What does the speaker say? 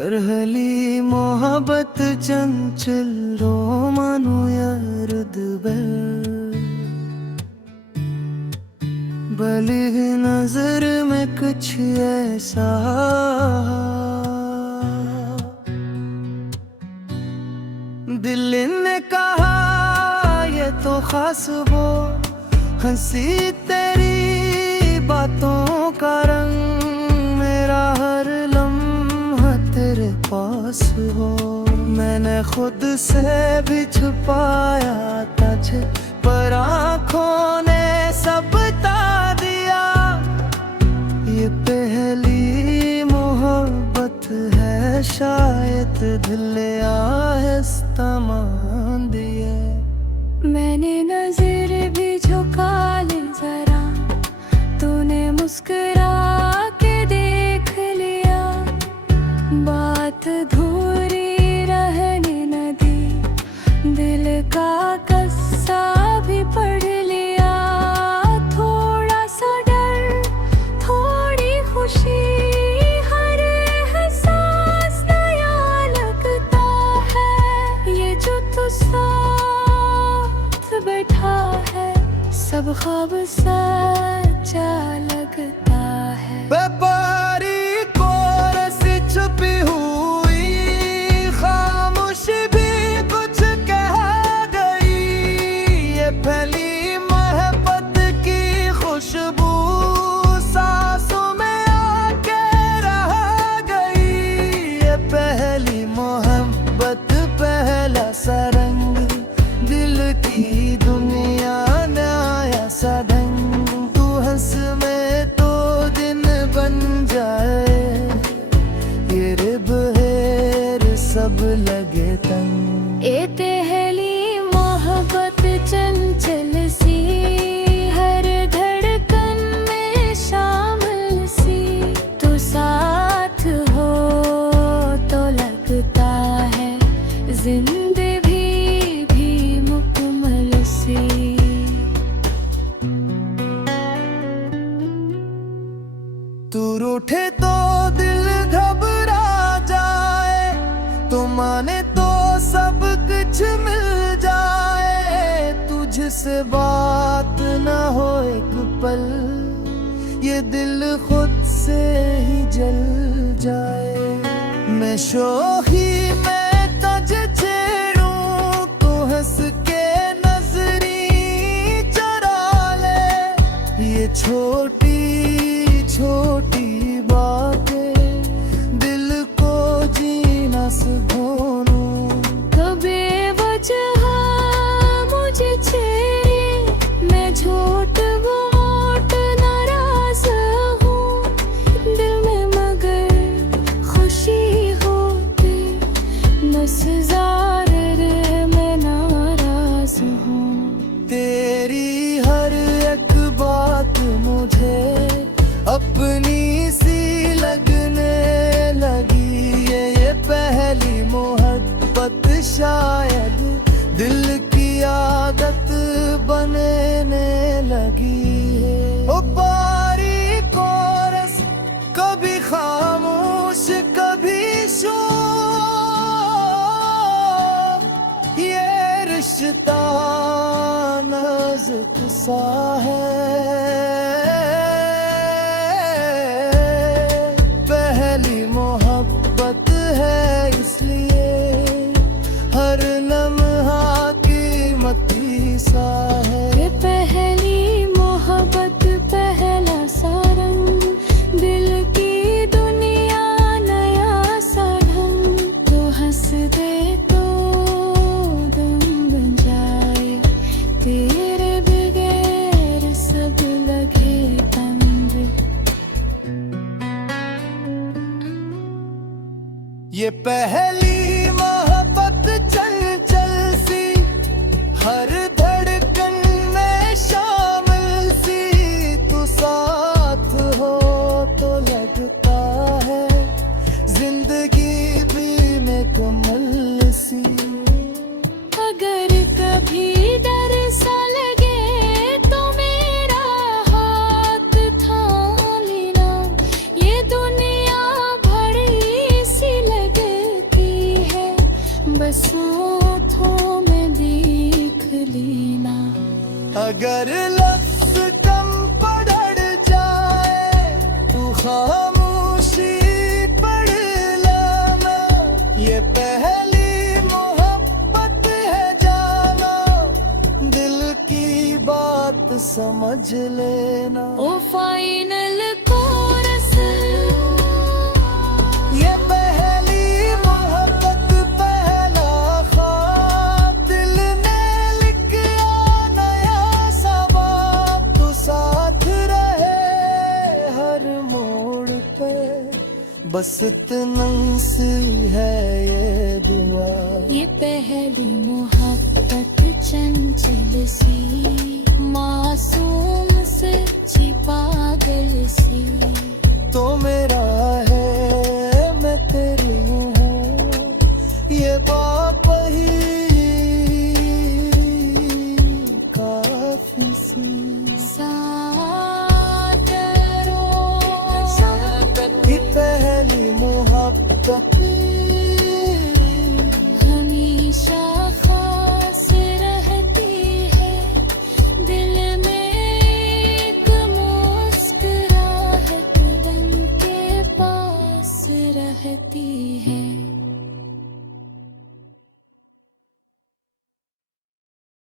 अरहली मोहब्बत चंचल रो मानो यारद बली नजर में कुछ ऐसा दिल ने कहा ये तो खास वो हंसी तेरी बातों का रंग मेरा हर लम्हा तेरे पास हो। मैंने खुद से भी छुपाया तुझे पर आँखों ने सब बता दिया। ये पहली मोहब्बत है शायद दिल आहिस्ता मान दिए। मैंने नजर भी झुका ली जरा तूने मुस्कुरा के देख लिया। बात अधूरी रहने न दी दिल का कस्सा भी पढ़ लिया। थोड़ा सा डर थोड़ी खुशी हर एहसास नया लगता है। ये जो तू साथ बैठा है सब ख्वाब सच्चा लगता है। व्यापारी कोरस छुपी हुई खामोशी भी कुछ कह गई। ये फैली मोहब्बत की खुशबू सांसों में आके रह गई। ये पहली मोहब्बत पहला सा रंग दिल की दुनिया नया सा ढंग। तू हंस में तो दिन बन जाए ये रिबहेर सब लगे तंग। ए पहली मोहब्बत चंचल सी हर धड़कन में शामिल सी। तू साथ हो तो लगता है जिंदगी भी मुकम्मल सी। तू रूठे तो दिल घबरा जाए तो माने तो सब कुछ मिल जाए। तुझसे बात ना हो एक पल ये दिल खुद से ही जल जाए। मैं शोखी में तुझे छेड़ूं तो हंस के नजरी चुरा ले। ये छोटी छोटी बातें दिल को जीना सिखाऊं। कभी वजह मुझे छेड़े मैं झूठ वोट नाराज हूँ दिल में मगर खुशी होती नज़ार रे मैं नाराज हूँ। तेरी हर एक बात मुझे अपनी सी लगने लगी। ये पहली मोहब्बत शायद दिल की आदत बनने लगी है। ओ पारी कोरस कभी खामोश कभी शोर ये रिश्ता नाजुक सा है। मोहब्बत है इसलिए हर लम्हा कीमती सा है। ये पहली मोहब्बत पहला सा रंग दिल की दुनिया नया सा ढंग। तो हंस दे तो दम बन जाए तेरे बगैर सब लगे तंग। ये पहली मोहब्बत चंचल सी हर धड़कन में शामिल सी। तू साथ हो तो लगता है जिंदगी भी मुकम्मल सी। अगर कभी डर बस आँखों में देख लेना। अगर लफ्ज कम पड़ जाए तू खामोशी पढ़ लेना। ये पहली मोहब्बत है जाना, दिल की बात समझ लेना। ओ फाइनल कोरस, ये पहली मोहब्बत पहला ख्वाब, दिल ने लिखा नया सबाब। तो साथ रहे हर मोड़ पे, बस इतना सी है ये दुआ। ये पहली मोहब्बत चंचल सी, मासूम से पागल सी। तो मेरा है मैं तेरी हूँ, ये बात ही काफी सी। साथ रो, ये पहली मोहब्बत